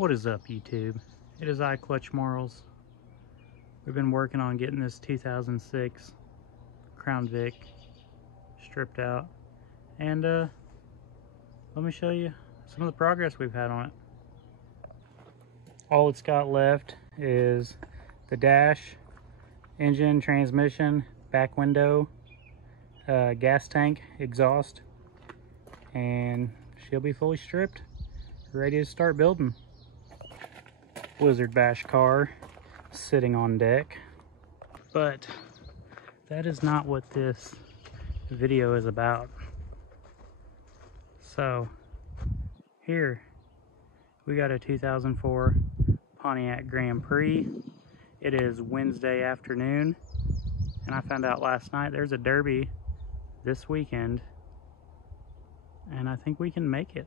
What is up, YouTube? It is I, Clutch Marles. We've been working on getting this 2006 Crown Vic stripped out, and let me show you some of the progress we've had on it. All it's got left is the dash, engine, transmission, back window, gas tank, exhaust, and she'll be fully stripped, ready to start building. Blizzard Bash car sitting on deck. But that is not what this video is about. So here we got a 2004 Pontiac Grand Prix. It is Wednesday afternoon, and I found out last night there's a derby this weekend, and I think we can make it.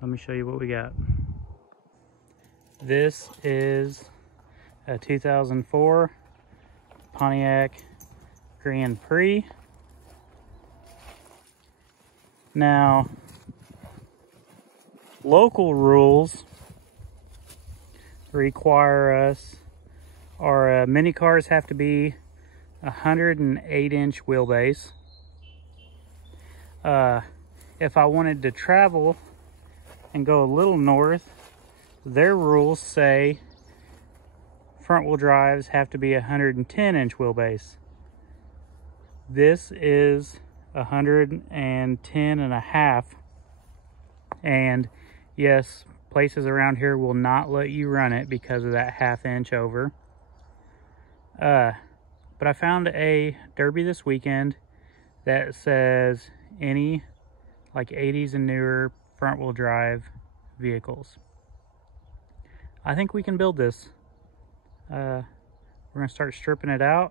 Let me show you what we got. This is a 2004 Pontiac Grand Prix. Now, local rules require us, our mini cars have to be 108-inch wheelbase. If I wanted to travel and go a little north, their rules say front wheel drives have to be 110-inch wheelbase. This is 110 and a half. And yes, places around here will not let you run it because of that ½ inch over. But I found a derby this weekend that says any like 80s and newer front wheel drive vehicles. I think we can build this. We're gonna start stripping it out,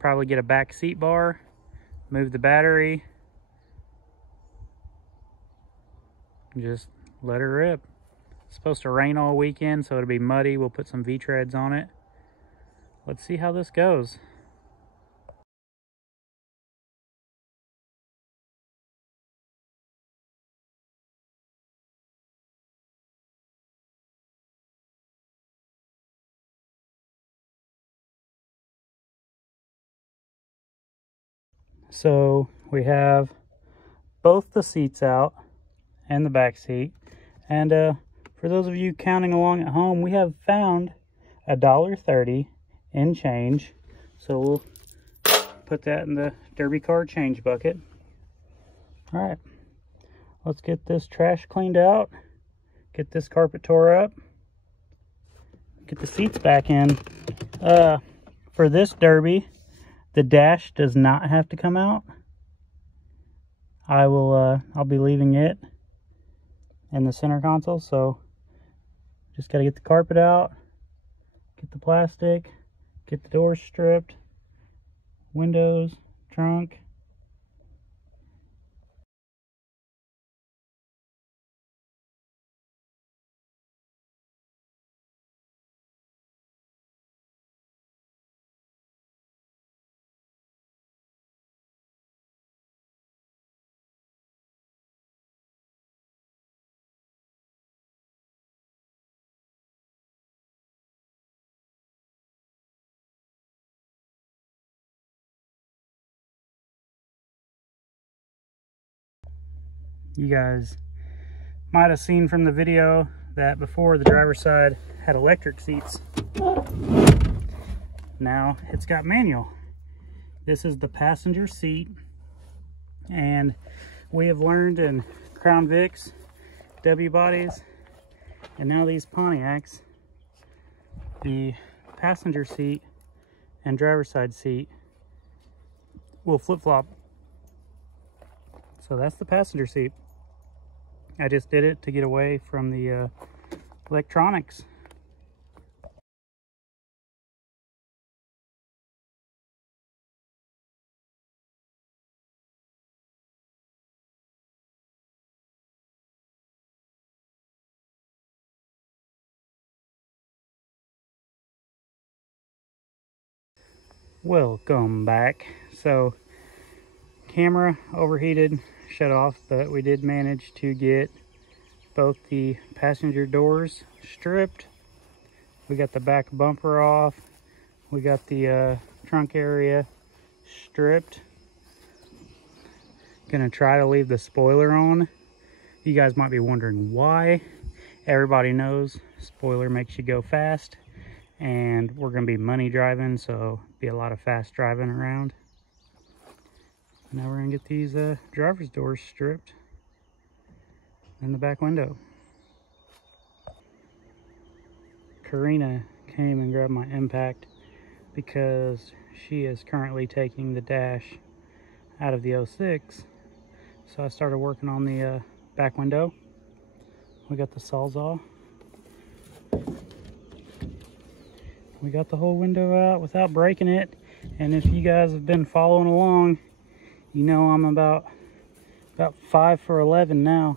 probably get a back seat bar, move the battery, and just let her rip. It's supposed to rain all weekend, so it'll be muddy. We'll put some V-treads on it. Let's see how this goes. So we have both the seats out and the back seat. And for those of you counting along at home, we have found $1.30 in change. So we'll put that in the derby car change bucket. All right, let's get this trash cleaned out, get this carpet tore up, get the seats back in. For this derby, the dash does not have to come out. I'll be leaving it in the center console, so just gotta get the carpet out, get the plastic, get the doors stripped, windows, trunk. You guys might have seen from the video that before the driver's side had electric seats. Now it's got manual. This is the passenger seat, and we have learned in Crown Vics, W bodies, and now these Pontiacs, the passenger seat and driver's side seat will flip-flop. So that's the passenger seat. I just did it to get away from the electronics. Welcome back. So camera overheated, shut off, but we did manage to get both the passenger doors stripped. We got the back bumper off. We got the trunk area stripped. Gonna try to leave the spoiler on. You guys might be wondering why. Everybody knows spoiler makes you go fast, and we're gonna be money driving, so be a lot of fast driving around. Now we're gonna get these driver's doors stripped and the back window. Karina came and grabbed my impact because she is currently taking the dash out of the 06. So I started working on the back window. We got the Sawzall. We got the whole window out without breaking it. And if you guys have been following along, you know I'm about 5 for 11 now.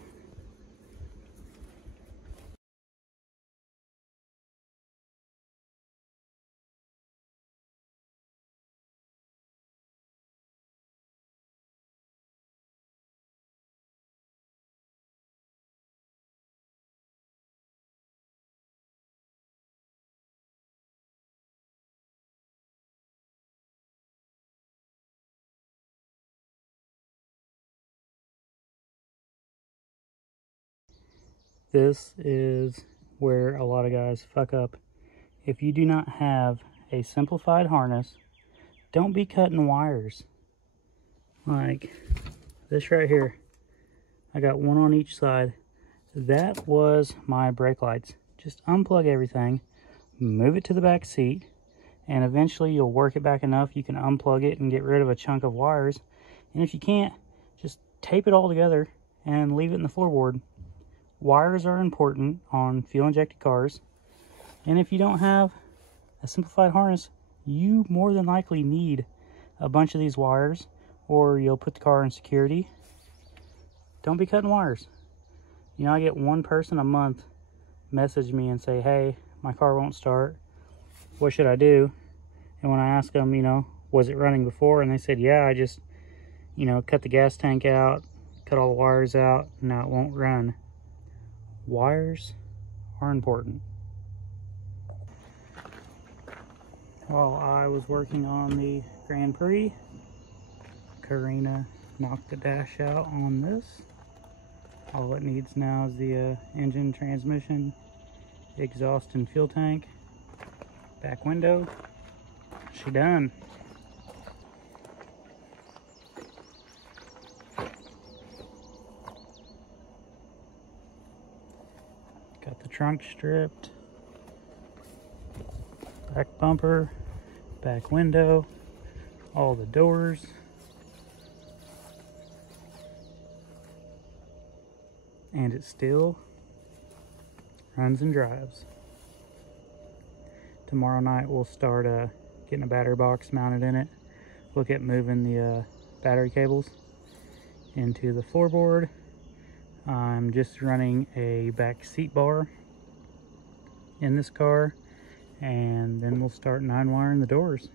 This is where a lot of guys fuck up. If you do not have a simplified harness, don't be cutting wires. Like this right here. I got one on each side. That was my brake lights. Just unplug everything, move it to the back seat, and eventually you'll work it back enough you can unplug it and get rid of a chunk of wires. And if you can't, just tape it all together and leave it in the floorboard. Wires are important on fuel injected cars, and if you don't have a simplified harness, you more than likely need a bunch of these wires, or you'll put the car in security. Don't be cutting wires. You know, I get one person a month message me and say, hey, my car won't start, what should I do? And when I ask them, you know, was it running before, and they said, yeah, I just, you know, cut the gas tank out, cut all the wires out, and now it won't run. Wires are important. While I was working on the Grand Prix, Karina knocked the dash out on this. All it needs now is the engine, transmission, exhaust, and fuel tank. Back window. She done. Got the trunk stripped, back bumper, back window, all the doors. And it still runs and drives. Tomorrow night we'll start getting a battery box mounted in it. Look at moving the battery cables into the floorboard. I'm just running a back seat bar in this car, and then we'll start 9 wiring the doors.